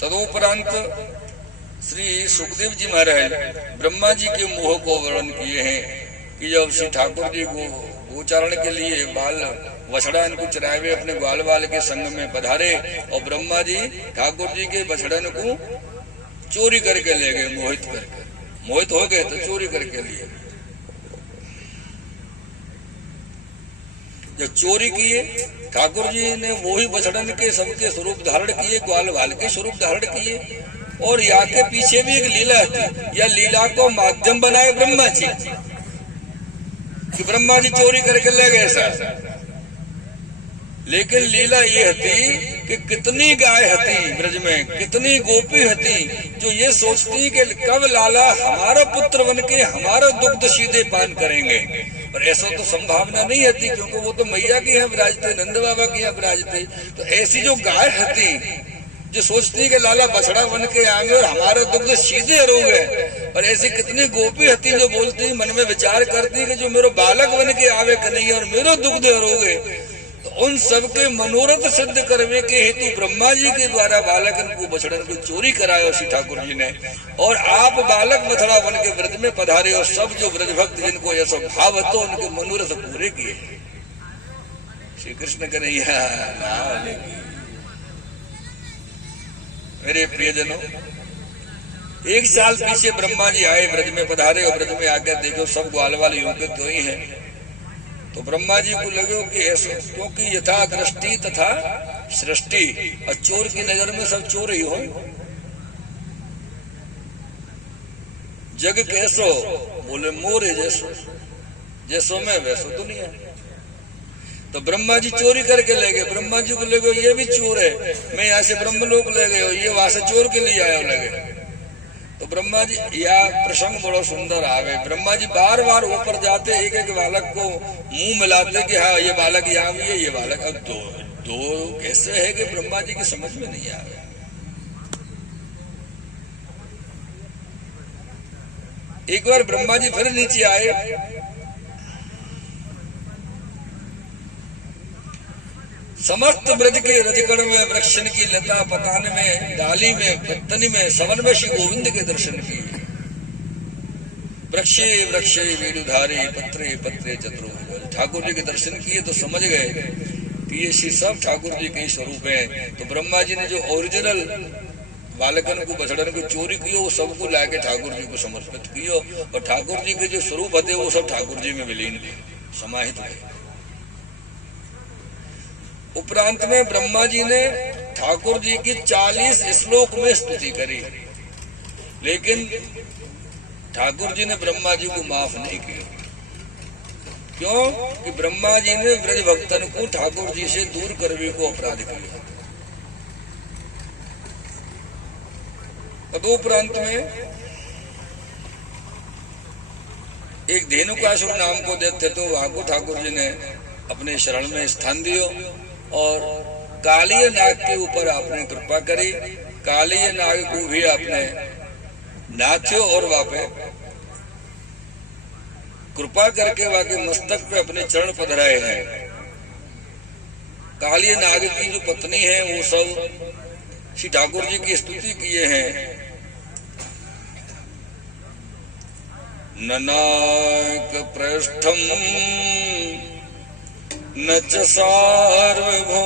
तदुपरांत श्री सुखदेव जी महाराज ब्रह्मा जी के मोह को वर्णन किए हैं कि जब श्री ठाकुर जी को गोचारण के लिए बाल बछड़ा इनको चरावे अपने ग्वाल वाल के संग में पधारे और ब्रह्मा जी ठाकुर जी के बछड़न को चोरी करके ले गए, मोहित हो गए तो चोरी करके लिए। जब चोरी किए ठाकुर जी ने वही बछड़न के सबके स्वरूप धारण किए, ग्वाल वाल के स्वरूप धारण किए और या के पीछे भी एक लीला थी। या लीला को माध्यम बनाए ब्रह्मा जी कि ब्रह्मा जी चोरी करके ले गए सर, लेकिन लीला ये थी कि कितनी गाय हती ब्रज में, कितनी गोपी हती जो ये सोचती कि कब लाला हमारा पुत्र बन के हमारा दुग्ध सीधे पान करेंगे। पर ऐसा तो संभावना नहीं होती क्योंकि वो तो मैया के यहाँ विराजते, नंद बाबा के यहाँ विराजते। तो ऐसी जो गाय हती जो सोचती कि लाला बछड़ा बन के आएंगे और हमारा दुग्ध सीधे रोगे, और ऐसी कितनी गोपी हती जो बोलती मन में विचार करती कि जो मेरो बालक बन के आवे कन्हैया और मेरो दुग्ध रोगे। तो उन सबके मनोरथ सिद्ध करने के हेतु ब्रह्मा जी के द्वारा बालकन को बछड़न को चोरी कराया श्री ठाकुर जी ने, और आप बालक बछड़ा बन के ब्रज में पधारे और सब जो ब्रज भक्त जिनको ऐसा भाव तो उनके मनोरथ पूरे किए। श्री कृष्ण कन्हैया लाल की। मेरे प्रियजनों, एक साल पीछे ब्रह्मा जी आए, ब्रज में पधारे और ब्रज में आकर देखो सब ग्वाल वाले योग्य तो ही है। तो ब्रह्मा जी को लगे कि ऐसे, क्योंकि यथा दृष्टि तथा सृष्टि, और चोर की नजर में सब चोर ही हो। जग कैसो बोले मोरे जैसो, जैसो में वैसो दुनिया। तो ब्रह्मा जी चोरी करके ले गए। ब्रह्मा जी को लगे ये भी चोर है, मैं यहाँ से ब्रह्मलोक ले गए, ये वहां से चोर के लिए आया लगे। तो ब्रह्मा जी, यह प्रसंग बड़ा सुंदर आवे। ब्रह्मा जी बार बार ऊपर जाते, एक एक बालक को मुंह मिलाते कि हाँ ये बालक यहाँ भी है, ये बालक। अब दो कैसे है कि ब्रह्मा जी की समझ में नहीं आवे। एक बार ब्रह्मा जी फिर नीचे आए, समस्त ब्रज के रजगण में, वृक्षन की लता पतान में, डाली में, पत्तनी में, सवन में श्री गोविंद के दर्शन किए। वृक्षे वृक्षे वेणुधारे, पत्रे पत्रे चतुर्भुज। ठाकुर जी के दर्शन किए तो समझ गए कि ये श्री सब ठाकुर जी के स्वरूप है। तो ब्रह्मा जी ने जो ओरिजिनल बालकन को बछड़न को चोरी कियो वो सबको लाके ठाकुर जी को समर्पित कियो, और ठाकुर जी के जो स्वरूप होते वो सब ठाकुर जी में विलीन समाहित हुए। उपरांत में ब्रह्मा जी ने ठाकुर जी की 40 श्लोक में स्तुति करी, लेकिन ठाकुर जी ने ब्रह्मा जी को माफ नहीं किया। क्यों? कि ब्रह्मा जी ने ब्रज भक्तन को ठाकुर जी से दूर करने को अपराध किया। तदुपरांत में एक धेनुकासुर नाम को देते तो वहां को ठाकुर जी ने अपने शरण में स्थान दियो और कालीय नाग के ऊपर आपने कृपा करी। कालीय नाग को भी आपने नाथ्यो और वापे कृपा करके वाके मस्तक पे अपने चरण पधराए हैं। कालीय नाग की जो पत्नी है वो सब श्री ठाकुर जी की स्तुति किए हैं। ननाक पृष्ठम न च सार्वभौमम्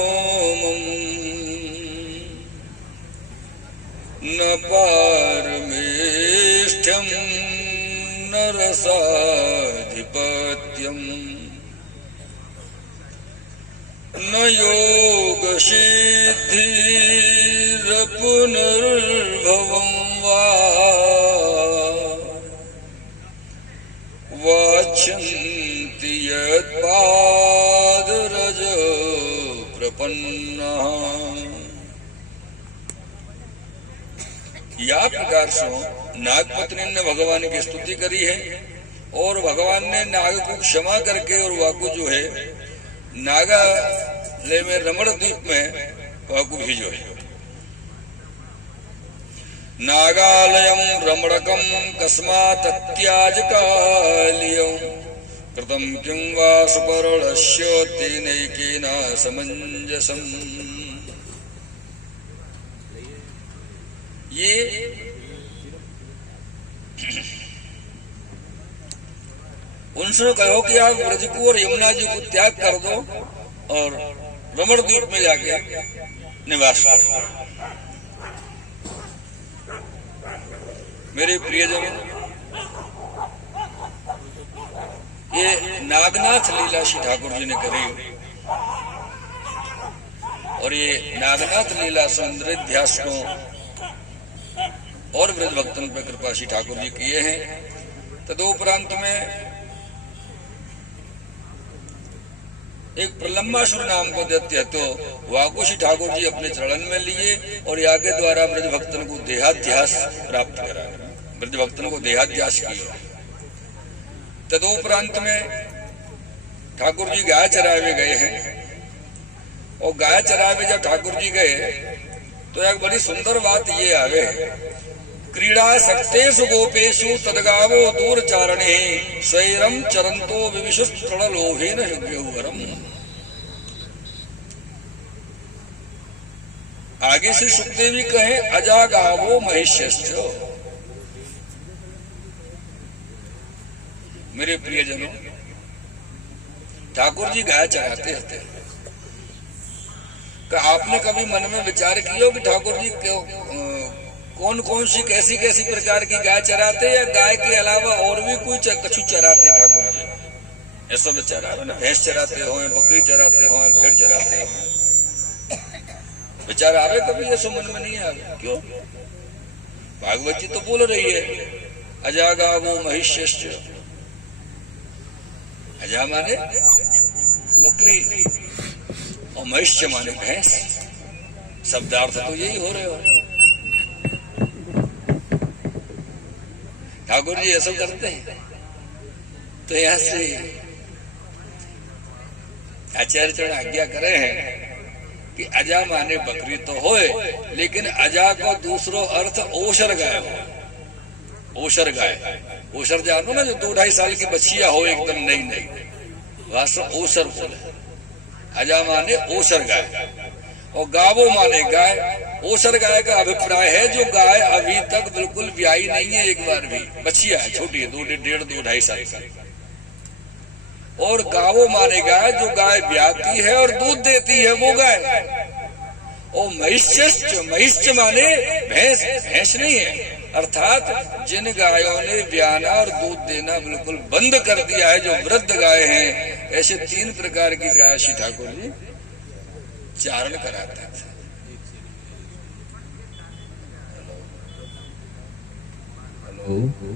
न पारमेष्ठ्यम् न रसाधिपत्यम् न योग सिद्धिरपुनर्भवम् वा वाच्छन्ति यत्पादरज प्रपन्ना। या प्रकार से नागपत्नी ने भगवान की स्तुति करी है और भगवान ने नाग को क्षमा करके और वाकु जो है नागालय में रमण द्वीप में वाकु भेजो है। नागालयं रमणकं कस्मात् त्याज कालियं कृतं किं वा सुपर्णस्य तेनैकेन समञ्जसम्। ये उनसे कहो कि आप ब्रज को और यमुना जी को त्याग कर दो और रमण द्वीप में जाके निवास करो। मेरे प्रियजनों, ये नागनाथ लीला श्री ठाकुर जी ने करी और ये नागनाथ लीला सौंदर्याध्यास को और ब्रज भक्तन पर कृपा श्री ठाकुर जी किए हैं। तदोपरांत में एक प्रलम्बासुर नाम को दैत्य तो वाको श्री ठाकुर जी अपने चरण में लिए और याग द्वारा ब्रज भक्तन को देहाध्यास प्राप्त करा, ब्रज भक्तन को देहाध्यास किया। तदोपरांत में ठाकुर जी गाय चरावे गए हैं और गाय चरावे जब ठाकुर जी गए तो एक बड़ी सुंदर बात ये आवे, क्रीड़ा सक्तेषु गोपेषु तदगावो दूर चारणे स्वैरम चरंतो विविशुस्तृण लोभेन युग्यहुवरम। आगे से सुखदेवी कहे अजागावो महिष्यश्च। मेरे प्रियजनों, ठाकुर जी गाय चराते थे। आपने कभी मन में विचार किया कि ठाकुर जी कौन कौन सी कैसी कैसी प्रकार की गाय चराते या गाय के अलावा और भी कोई कछु चराते ठाकुर जी? ऐसा विचार आ रहा ना, भैंस चराते हो, बकरी चराते हो, भेड़ चराते हो, विचार आवे कभी? ऐसा मन में नहीं आवे। क्यों? भागवत जी तो बोल रही है अजागावो महिष्यश्च। अजा माने बकरी और महिष्य माने भैंस। शब्दार्थ तो यही हो रहे हो। ठाकुर जी ऐसा करते हैं तो यहां से आचार्य चरण आज्ञा करे हैं कि अजा माने बकरी तो होए, लेकिन अजा को दूसरो अर्थ ओशर गाय हो। ओशर गाय, ओशर जानो ना, जो 2-2.5 साल की बच्चिया हो एकदम नई नई, वास्तव ओशर बोले। अजा माने ओशर गाय और गावो माने गाय। ओशर गाय का अभिप्राय है जो गाय अभी तक बिल्कुल ब्याही नहीं है, एक बार भी बच्चिया है, छोटी है, 2-2.5 साल की। और गावो माने गाय जो गाय ब्याती है और दूध देती है, वो गाय। और महिष्य माने भैंस, भैंस नहीं है। अर्थात जिन गायों ने ब्याना और दूध देना बिल्कुल बंद कर दिया है, जो वृद्ध गाय हैं, ऐसे 3 प्रकार की गाय श्री ठाकुर जी चारण कराते थे। हेलो।